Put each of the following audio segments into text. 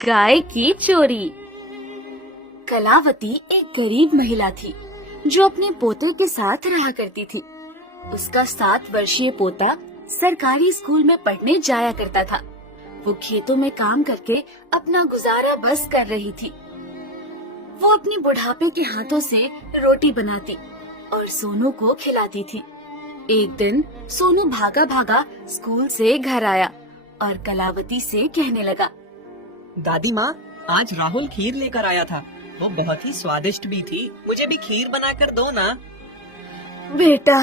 गाय की चोरी। कलावती एक गरीब महिला थी जो अपने पोते के साथ रहा करती थी। उसका 7 वर्षीय पोता सरकारी स्कूल में पढ़ने जाया करता था। वो खेतों में काम करके अपना गुजारा बस कर रही थी। वो अपनी बुढ़ापे के हाथों से रोटी बनाती और सोनू को खिलाती थी। एक दिन सोनू भागा भागा स्कूल से घर आया और कलावती से कहने लगा, दादी माँ, आज राहुल खीर लेकर आया था। वो बहुत ही स्वादिष्ट भी थी। मुझे भी खीर बनाकर दो ना। बेटा,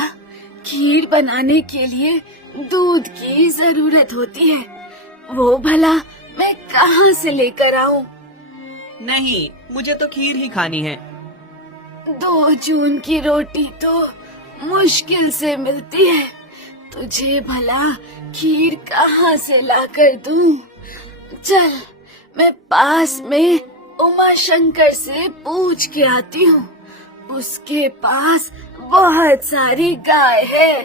खीर बनाने के लिए दूध की जरूरत होती है। वो भला मैं कहाँ से लेकर आऊँ? नहीं, मुझे तो खीर ही खानी है। 2 जून की रोटी तो मुश्किल से मिलती है। तुझे भला खीर कहाँ से लाकर दूँ? चल, मैं पास में उमा शंकर से पूछ के आती हूँ। उसके पास बहुत सारी गाय है।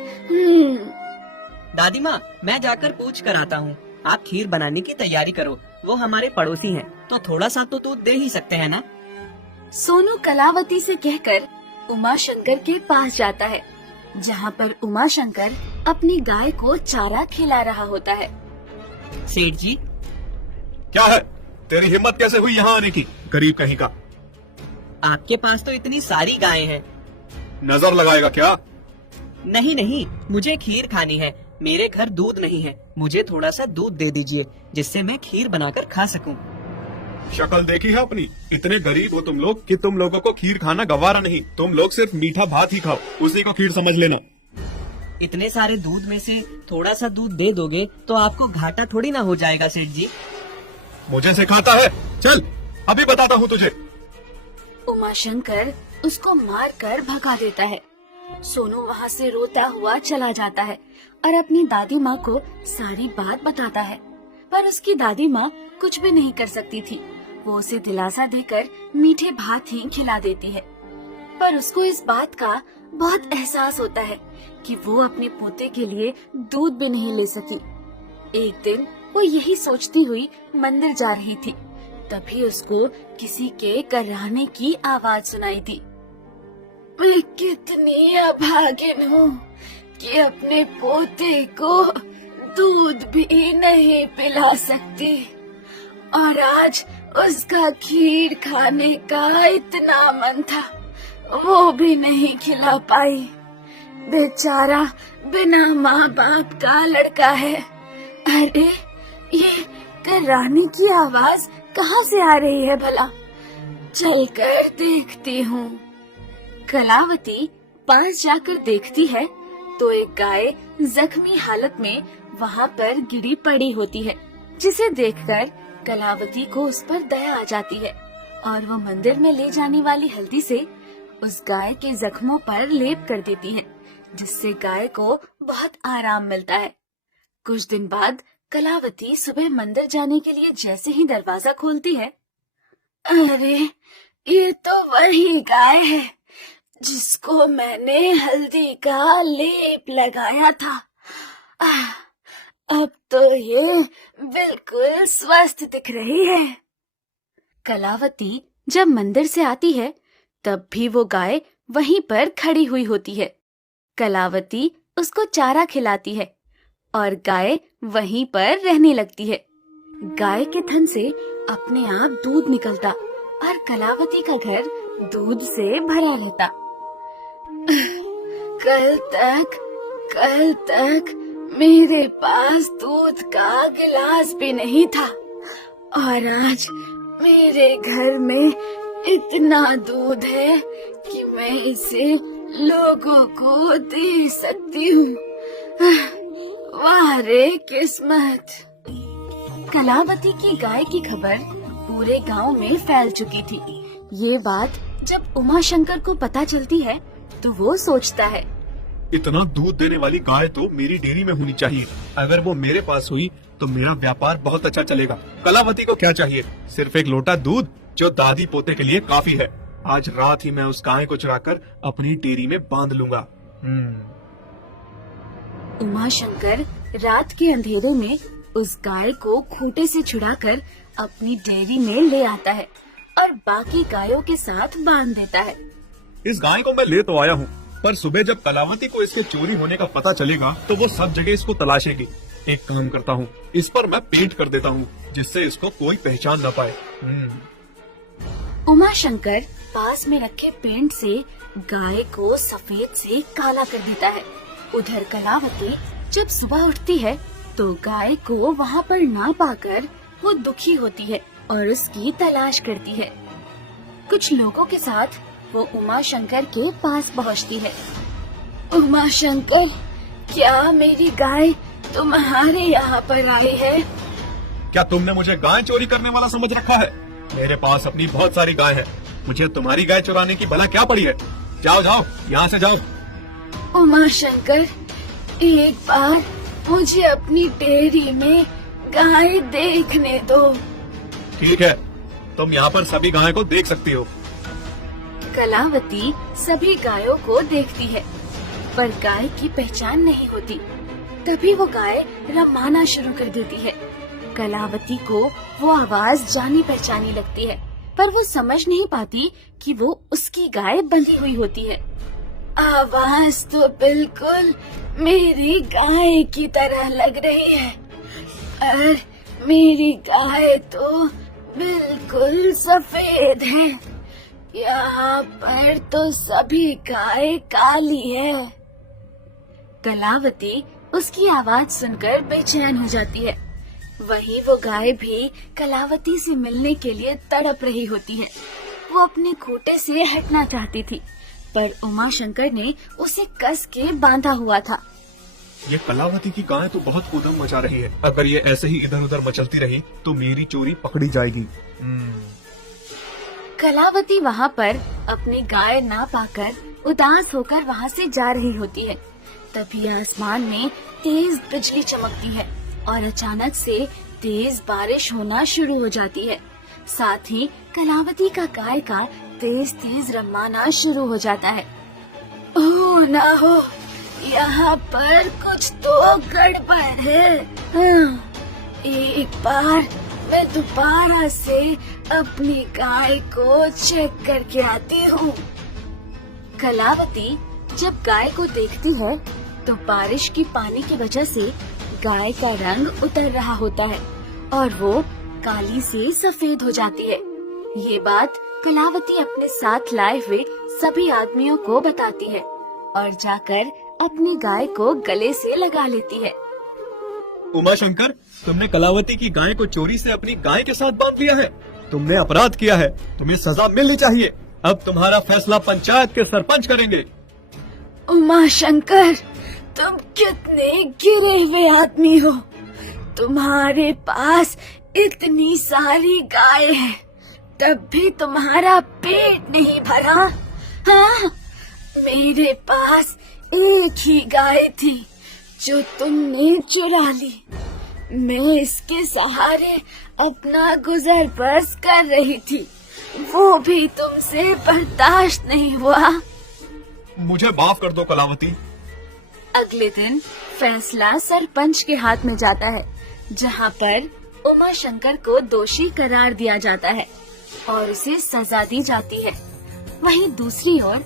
दादी माँ, मैं जाकर पूछ कर आता हूँ। आप खीर बनाने की तैयारी करो। वो हमारे पड़ोसी हैं, तो थोड़ा सा तो दूध दे ही सकते हैं ना। सोनू कलावती से कहकर उमा शंकर के पास जाता है, जहाँ पर उमा शंकर अपनी गाय को चारा खिला रहा होता है। सेठ जी, क्या है? तेरी हिम्मत कैसे हुई यहाँ आने की, गरीब कहीं का? आपके पास तो इतनी सारी गायें हैं। नजर लगाएगा क्या? नहीं नहीं, मुझे खीर खानी है। मेरे घर दूध नहीं है। मुझे थोड़ा सा दूध दे दीजिए, जिससे मैं खीर बनाकर खा सकूं। शक्ल देखी है अपनी? इतने गरीब हो तुम लोग कि तुम लोगों को खीर खाना गवारा नहीं। तुम लोग सिर्फ मीठा भात ही खाओ, उसी को खीर समझ लेना। इतने सारे दूध में से थोड़ा सा दूध दे दोगे तो आपको घाटा थोड़ी ना हो जाएगा सेठ जी। मुझे सिखाता है? चल, अभी बताता हूँ तुझे। उमा शंकर उसको मार कर भगा देता है। सोनू वहाँ से रोता हुआ चला जाता है और अपनी दादी माँ को सारी बात बताता है, पर उसकी दादी माँ कुछ भी नहीं कर सकती थी। वो उसे दिलासा देकर मीठे भात ही खिला देती है, पर उसको इस बात का बहुत एहसास होता है कि वो अपने पोते के लिए दूध भी नहीं ले सकी। एक दिन वो यही सोचती हुई मंदिर जा रही थी, तभी उसको किसी के कराहने की आवाज सुनाई दी। मैं कितनी अभागिन हूँ कि अपने पोते को दूध भी नहीं पिला सकती, और आज उसका खीर खाने का इतना मन था, वो भी नहीं खिला पाई। बेचारा बिना माँ बाप का लड़का है। अरे, ये कराहने की आवाज कहाँ से आ रही है भला? चलकर देखती हूँ। कलावती पास जाकर देखती है तो एक गाय जख्मी हालत में वहाँ पर गिरी पड़ी होती है, जिसे देखकर कलावती को उस पर दया आ जाती है और वो मंदिर में ले जाने वाली हल्दी से उस गाय के जख्मों पर लेप कर देती है, जिससे गाय को बहुत आराम मिलता है। कुछ दिन बाद कलावती सुबह मंदिर जाने के लिए जैसे ही दरवाजा खोलती है, अरे, ये तो वही गाय है जिसको मैंने हल्दी का लेप लगाया था। अब तो ये बिल्कुल स्वस्थ दिख रही है। कलावती जब मंदिर से आती है तब भी वो गाय वहीं पर खड़ी हुई होती है। कलावती उसको चारा खिलाती है और गाय वहीं पर रहने लगती है। गाय के थन से अपने आप दूध निकलता और कलावती का घर दूध से भरा रहता। कल तक मेरे पास दूध का गिलास भी नहीं था, और आज मेरे घर में इतना दूध है कि मैं इसे लोगों को दे सकती हूँ। वाह रे किस्मत। कलावती की गाय की खबर पूरे गांव में फैल चुकी थी। ये बात जब उमा शंकर को पता चलती है तो वो सोचता है, इतना दूध देने वाली गाय तो मेरी डेयरी में होनी चाहिए। अगर वो मेरे पास हुई तो मेरा व्यापार बहुत अच्छा चलेगा। कलावती को क्या चाहिए? सिर्फ एक लोटा दूध, जो दादी पोते के लिए काफी है। आज रात ही मैं उस गाय को चुराकर अपनी डेयरी में बांध लूंगा। उमा शंकर रात के अंधेरे में उस गाय को खूंटे से छुड़ाकर अपनी डेयरी में ले आता है और बाकी गायों के साथ बांध देता है। इस गाय को मैं ले तो आया हूँ, पर सुबह जब कलावती को इसके चोरी होने का पता चलेगा तो वो सब जगह इसको तलाशेगी। एक काम करता हूँ, इस पर मैं पेंट कर देता हूँ जिससे इसको कोई पहचान न पाए। उमा शंकर पास में रखे पेंट से गाय को सफेद से काला कर देता है। उधर कलावती जब सुबह उठती है तो गाय को वहाँ पर ना पाकर वो दुखी होती है और उसकी तलाश करती है। कुछ लोगों के साथ वो उमा शंकर के पास पहुँचती है। उमा शंकर, क्या मेरी गाय तुम्हारे यहाँ पर आई है? क्या तुमने मुझे गाय चोरी करने वाला समझ रखा है? मेरे पास अपनी बहुत सारी गाय है, मुझे तुम्हारी गाय चुराने की भला क्या पड़ी है? जाओ जाओ, यहाँ से जाओ। उमा शंकर, एक बार मुझे अपनी डेयरी में गाय देखने दो। ठीक है, तुम यहाँ पर सभी गाय को देख सकती हो। कलावती सभी गायों को देखती है, पर गाय की पहचान नहीं होती। तभी वो गाय रमाना शुरू कर देती है। कलावती को वो आवाज जानी पहचानी लगती है, पर वो समझ नहीं पाती कि वो उसकी गाय बंधी हुई होती है। आवाज तो बिल्कुल मेरी गाय की तरह लग रही है, पर मेरी गाय तो बिल्कुल सफेद है। यहाँ पर तो सभी गाय काली है। कलावती उसकी आवाज सुनकर बेचैन हो जाती है। वहीं वो गाय भी कलावती से मिलने के लिए तड़प रही होती है। वो अपने खूंटे से हटना चाहती थी, पर उमा शंकर ने उसे कस के बांधा हुआ था। ये कलावती की गाय तो बहुत उधम मचा रही है। अगर ये ऐसे ही इधर उधर मचलती रही तो मेरी चोरी पकड़ी जाएगी। कलावती वहाँ पर अपनी गाय ना पाकर उदास होकर वहाँ से जा रही होती है। तभी आसमान में तेज बिजली चमकती है और अचानक से तेज बारिश होना शुरू हो जाती है। साथ ही कलावती का गाय का तेज तेज रमाना शुरू हो जाता है। ओह ना हो, यहाँ पर कुछ तो गड़बड़ है। एक बार मैं दोबारा से अपनी गाय को चेक करके आती हूँ। कलावती जब गाय को देखती है तो बारिश की पानी की वजह से गाय का रंग उतर रहा होता है और वो काली से सफेद हो जाती है। ये बात कलावती अपने साथ लाए हुए सभी आदमियों को बताती है और जाकर अपनी गाय को गले से लगा लेती है। उमा शंकर, तुमने कलावती की गाय को चोरी से अपनी गाय के साथ बांध लिया है। तुमने अपराध किया है, तुम्हें सजा मिलनी चाहिए। अब तुम्हारा फैसला पंचायत के सरपंच करेंगे। उमा शंकर, तुम कितने गिरे हुए आदमी हो। तुम्हारे पास इतनी सारी गाय है, तब भी तुम्हारा पेट नहीं भरा। हाँ, मेरे पास एक ही गाय थी जो तुमने चुरा ली। मैं इसके सहारे अपना गुजर बसर कर रही थी, वो भी तुमसे बर्दाश्त नहीं हुआ। मुझे माफ कर दो कलावती। अगले दिन फैसला सरपंच के हाथ में जाता है, जहाँ पर उमा शंकर को दोषी करार दिया जाता है और उसे सजा दी जाती है। वहीं दूसरी ओर